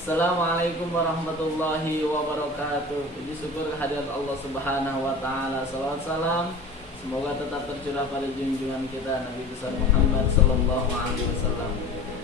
Assalamualaikum warahmatullahi wabarakatuh. Puji syukur kehadirat Allah Subhanahu wa taala. Shalawat salam semoga tetap tercurah pada junjungan kita Nabi besar Muhammad sallallahu alaihi wasallam.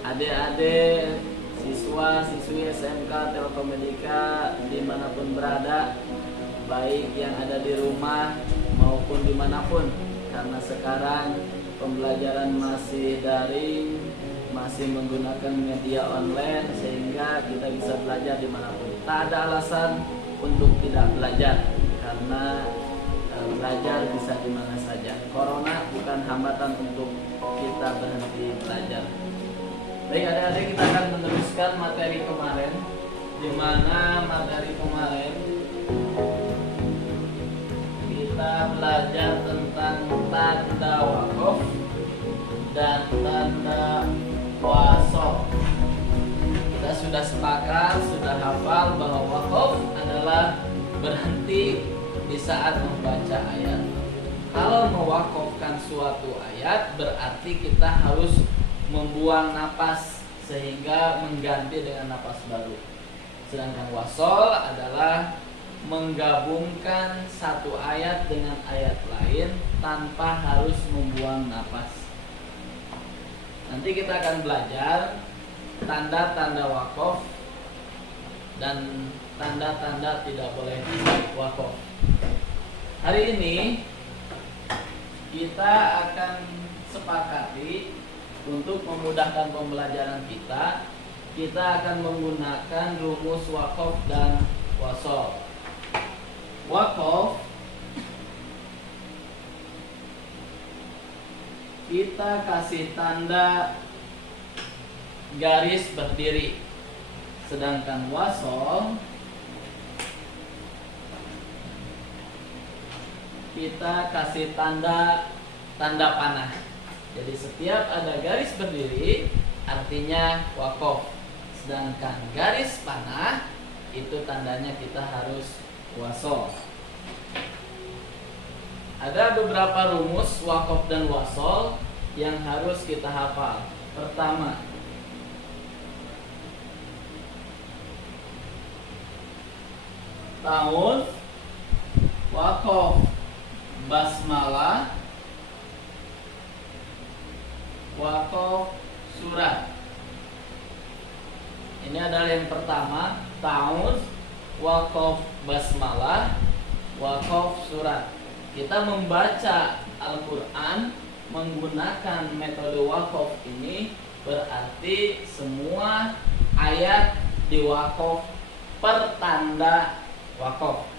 Adik-adik, siswa siswi SMK Telkomedika dimanapun berada, baik yang ada di rumah maupun dimanapun, karena sekarang pembelajaran masih daring, masih menggunakan media online, sehingga kita bisa belajar dimanapun. Tak ada alasan untuk tidak belajar, karena belajar bisa di mana saja. Corona bukan hambatan untuk kita berhenti belajar. Baik adik-adik, kita akan meneruskan materi kemarin, di mana materi kemarin kita belajar tentang tanda wakaf dan tanda wasol. Kita sudah sepakat, sudah hafal bahwa wakaf adalah berhenti di saat membaca ayat. Kalau mewakafkan suatu ayat berarti kita harus membuang napas sehingga mengganti dengan napas baru. Sedangkan wasol adalah menggabungkan satu ayat dengan ayat lain tanpa harus membuang napas. Nanti kita akan belajar tanda-tanda wakaf dan tanda-tanda tidak boleh wakaf. Hari ini kita akan sepakati untuk memudahkan pembelajaran kita akan menggunakan rumus wakaf dan wasol. Wakaf kita kasih tanda garis berdiri, sedangkan wasol kita kasih tanda panah. Jadi setiap ada garis berdiri artinya wakaf, sedangkan garis panah itu tandanya kita harus wasol. Ada beberapa rumus wakaf dan wasol yang harus kita hafal. Pertama, ta'awudz, wakaf, basmalah, wakaf, surat. Ini adalah yang pertama, ta'awudz, wakaf, basmalah, wakaf, surat. Kita membaca Al-Quran menggunakan metode wakaf ini berarti semua ayat diwakaf per tanda wakaf.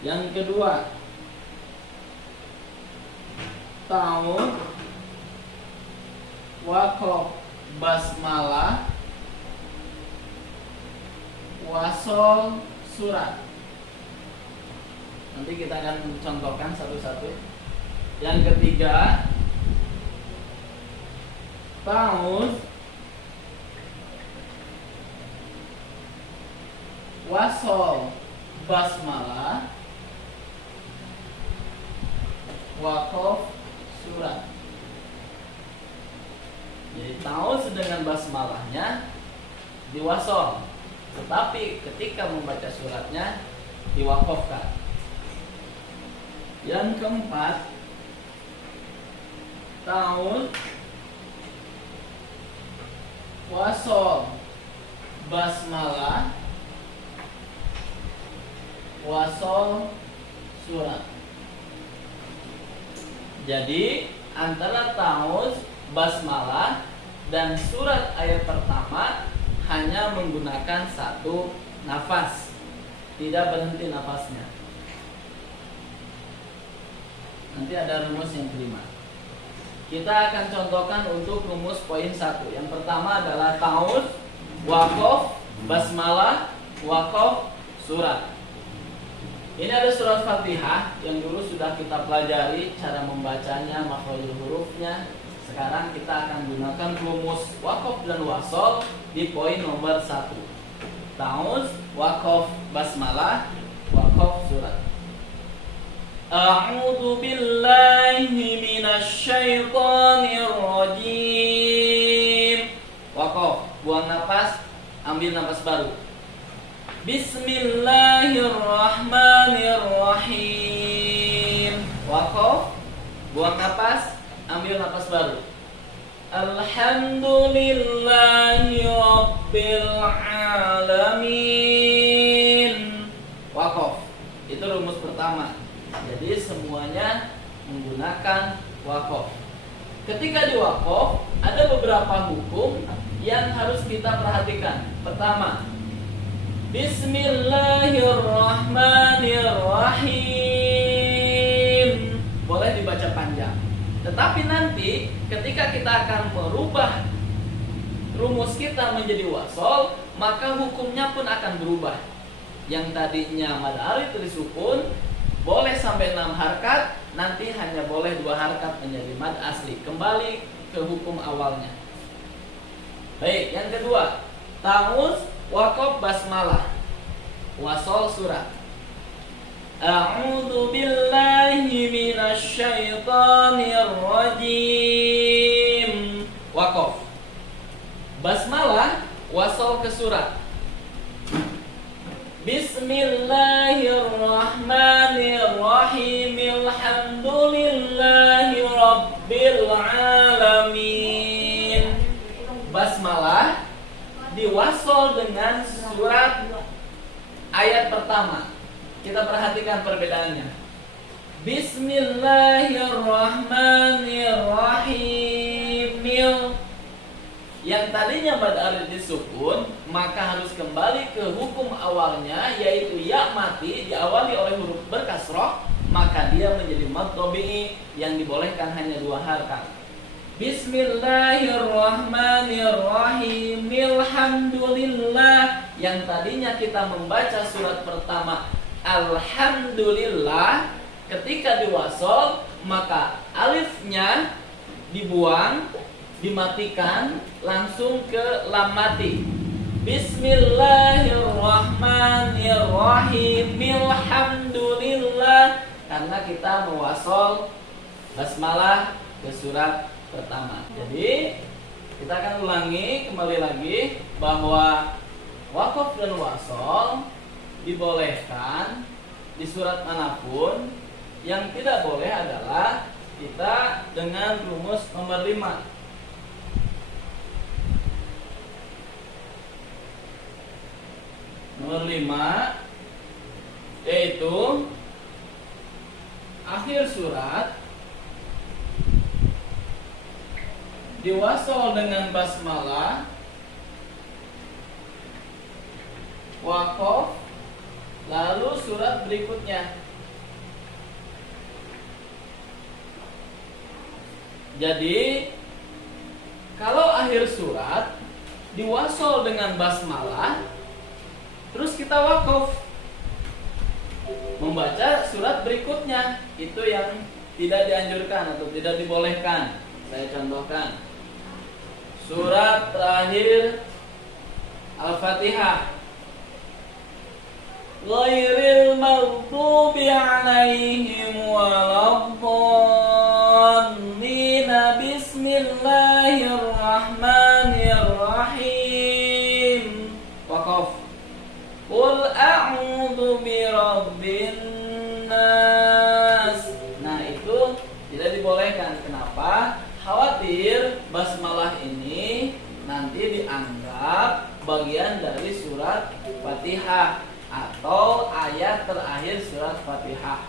Yang kedua, ta'awudz, wakaf, basmalah, wasol, surat. Nanti kita akan contohkan satu-satu. Yang ketiga, ta'awudz, wasol, basmalah, wakaf, surat. Jadi ta'awudz dengan basmalahnya diwasol, tetapi ketika membaca suratnya diwakafkan. Yang keempat, ta'awudz, wasol, basmalah, wasol, surat. Jadi antara ta'awudz, basmalah dan surat ayat pertama hanya menggunakan satu nafas, tidak berhenti nafasnya. Nanti ada rumus yang kelima. Kita akan contohkan untuk rumus poin 1. Yang pertama adalah ta'awudz, wakaf, basmalah, wakaf, surat. Ini ada surat Fatihah yang dulu sudah kita pelajari cara membacanya, makhrajul hurufnya. Sekarang kita akan gunakan rumus wakaf dan wasol di poin nomor 1. Ta'awudz, wakaf, basmalah, wakaf, surat. A'udzu billahi minasyaitonir rajim. Wakaf, buang napas, ambil napas baru. Bismillahirrahmanirrahim. Waqaf, buang napas, ambil napas baru. Alhamdulillahi rabbil alamin. Waqaf. Itu rumus pertama. Jadi semuanya menggunakan waqaf. Ketika di waqaf ada beberapa hukum yang harus kita perhatikan. Pertama, Bismillahirrahmanirrahim. Boleh dibaca panjang. Tetapi nanti ketika kita akan merubah rumus kita menjadi wasol, maka hukumnya pun akan berubah. Yang tadinya mad arid sukun boleh sampai 6 harkat, nanti hanya boleh 2 harkat menjadi mad asli. Kembali ke hukum awalnya. Baik, yang kedua, ta'awudz, waqaf, basmalah, wasol surat. A'udzu billahi minasyaitonir rajim. Waqaf. Basmalah, wasol ke surat. Bismillahirrahmanirrahim. Alhamdulillahi rabbil alamin. Basmalah diwasol dengan surat ayat pertama. Kita perhatikan perbedaannya. Bismillahirrahmanirrahim. Yang tadinya mad arid disukun, maka harus kembali ke hukum awalnya, yaitu ya mati diawali oleh huruf berkasroh, maka dia menjadi mad tabi'i yang dibolehkan hanya 2 harkat. Bismillahirrahmanirrahim. Alhamdulillah. Yang tadinya kita membaca surat pertama Alhamdulillah, ketika diwasol maka alifnya dibuang, dimatikan, langsung ke lam mati. Bismillahirrahmanirrahim. Alhamdulillah, karena kita mewasol basmalah ke surat pertama. Jadi kita akan ulangi kembali lagi bahwa waqaf dan wasol dibolehkan di surat manapun. Yang tidak boleh adalah kita dengan rumus nomor 5. Nomor 5 yaitu akhir surat diwasol dengan basmalah, waqaf, lalu surat berikutnya. Jadi kalau akhir surat diwasol dengan basmalah, terus kita waqaf membaca surat berikutnya, itu yang tidak dianjurkan atau tidak dibolehkan. Saya contohkan surat terakhir Al-Fatihah, ghairil maghdubi alaihim waladdallin. Bismillahirrahmanirrahim. Waqaf. Qul a'udzu birabbin nas. Nah, itu tidak dibolehkan. Kenapa? Khawatir basmalah ini nanti dianggap bagian dari surat Fatihah atau ayat terakhir surat Fatihah.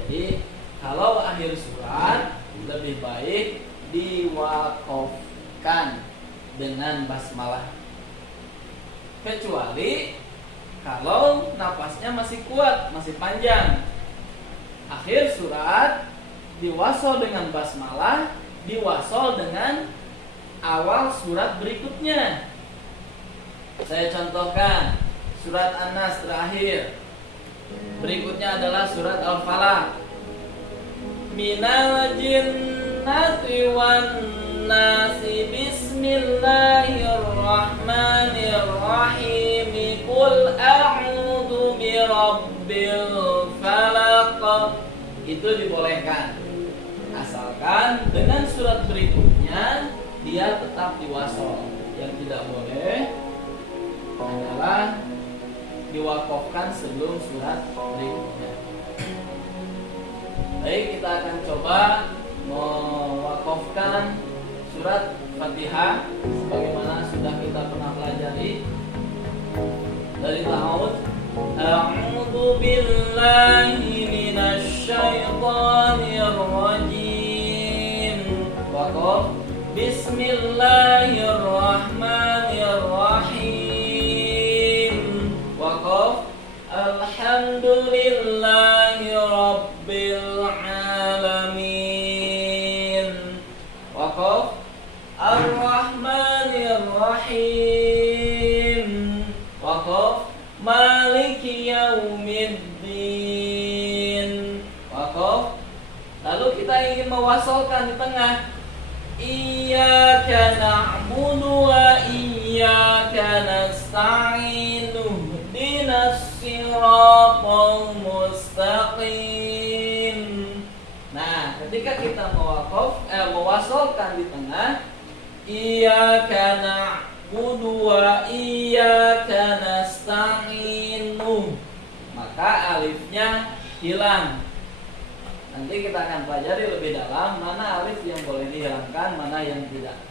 Jadi kalau akhir surat lebih baik diwaqafkan dengan basmalah, kecuali kalau napasnya masih kuat, masih panjang. Akhir surat diwasol dengan basmalah, diwasol dengan awal surat berikutnya. Saya contohkan surat An-Nas terakhir. Berikutnya adalah surat Al-Falaq. Minal jinnati wan nasi bismillahirrahmanirrahim. Qul a'udzu birabbil falaq. Itu dibolehkan, asalkan dengan surat berikutnya dia tetap diwasol. Yang tidak boleh diwakafkan sebelum surat berikutnya. Baik, kita akan coba mewakafkan surat Fatihah sebagaimana sudah kita pernah pelajari dari ta'awudz. A'udzu billahi minasy syaithanir rajim. Waqaf. Bismillahirrahmanirrahim. Waqaf. Alhamdulillahi rabbil alamin. Waqaf. Ar-Rahmanir Rahim. Waqaf. Maliki yaumiddin. Waqaf. Lalu kita ingin mewasalkan di tengah. Iyyaka na'budu wa iyyaka nasta'in. Ihdinas siratal mustaqim. Nah, ketika kita mewasalkan di tengah, iyyaka na'budu wa iyyaka nasta'in, maka alifnya hilang. Nanti kita akan pelajari lebih dalam mana alif yang boleh dihilangkan, mana yang tidak.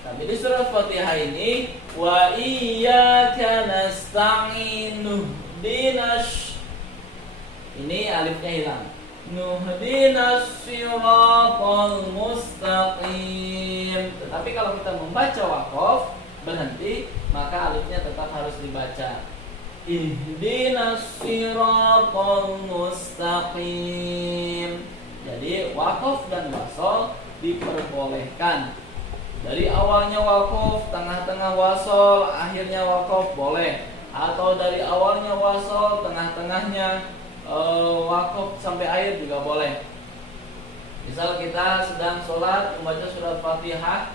Tapi di surat Fatihah ini wa iyyaka nasta'in dinas, ini alifnya hilang. Nuhdinas siratal mustaqim. Tetapi kalau kita membaca waqaf berhenti, maka alifnya tetap harus dibaca. Ihdinas siratal mustaqim. Jadi waqaf dan wasol diperbolehkan. Dari awalnya waqaf, tengah-tengah wasol, akhirnya waqaf boleh. Atau dari awalnya wasol, tengah-tengahnya waqaf sampai akhir juga boleh. Misal kita sedang sholat membaca surat Fatihah,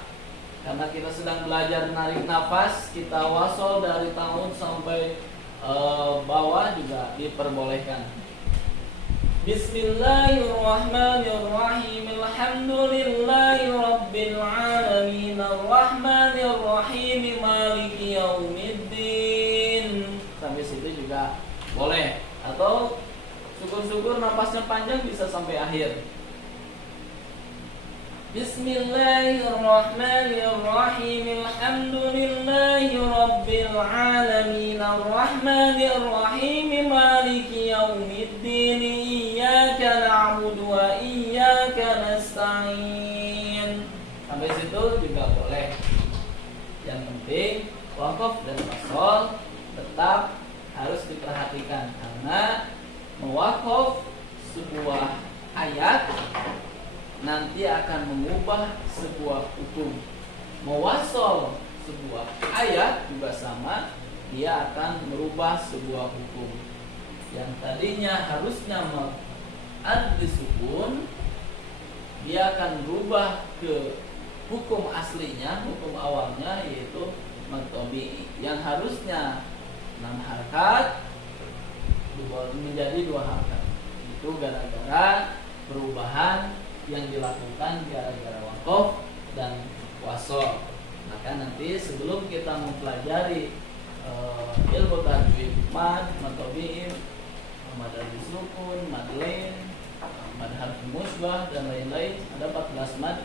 karena kita sedang belajar menarik nafas, kita wasol dari ta'awudz sampai bawah juga diperbolehkan. Bismillahirrahmanirrahim. Alhamdulillahi rabbil alamin. Arrahmanirrahim. Maliki yaumiddin. Sampai situ juga boleh. Atau syukur-syukur napasnya panjang bisa sampai akhir. Bismillahirrahmanirrahim. Alhamdulillahi rabbil alamin. Arrahmanirrahim. Maliki yaumiddin. Iyyaka na'budu wa iyyaka nasta'in. Sampai situ juga boleh. Yang penting waqaf dan wasol tetap harus diperhatikan, karena mewaqaf sebuah ayat nanti akan mengubah sebuah hukum. Mewasol sebuah ayat juga sama, dia akan merubah sebuah hukum. Yang tadinya harusnya mad disukun, dia akan berubah ke hukum aslinya, hukum awalnya, yaitu mad tabi'i. Yang harusnya 6 harakat menjadi 2 harakat. Itu gara-gara perubahan yang dilakukan gara-gara waqaf dan wasol. Maka nanti sebelum kita mempelajari ilmu tajwid, mad tabi'i, mad disukun, mad lain, mad harf musbah dan lain-lain, ada 14 mad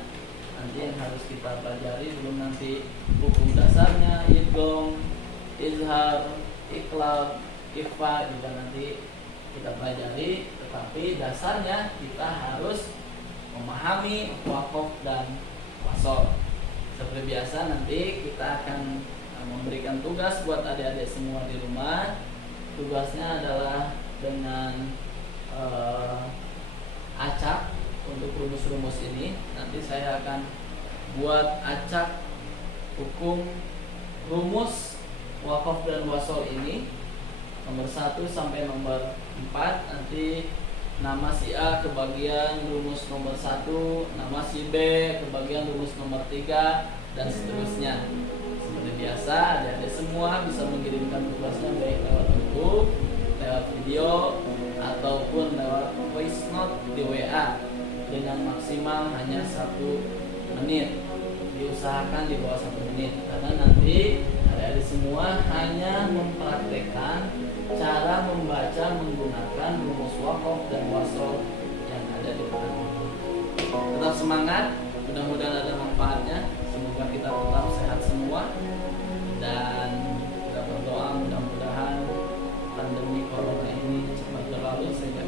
nanti yang harus kita pelajari. Belum nanti hukum dasarnya, idgham, izhar, iqlab, ikhfa juga nanti kita pelajari. Tetapi dasarnya kita harus memahami waqaf dan wasol. Seperti biasa nanti kita akan memberikan tugas buat adik-adik semua di rumah. Tugasnya adalah dengan acak untuk rumus-rumus ini. Nanti saya akan buat acak hukum rumus waqaf dan wasol ini, nomor 1 sampai nomor 4. Nanti nama si A kebagian rumus nomor 1, nama si B kebagian rumus nomor 3, dan seterusnya. Seperti biasa, adik-adik semua bisa mengirimkan tugasnya baik lewat buku, lewat video, ataupun lewat voice note di WA dengan maksimal hanya 1 menit. Diusahakan di bawah 1 menit, karena nanti adik-adik semua hanya mempraktekkan cara membaca menggunakan rumus waqaf dan wasol yang ada di depan. Tetap semangat, mudah-mudahan ada manfaatnya. Semoga kita tetap sehat semua, dan kita berdoa mudah-mudahan pandemi corona ini cepat berlalu sehingga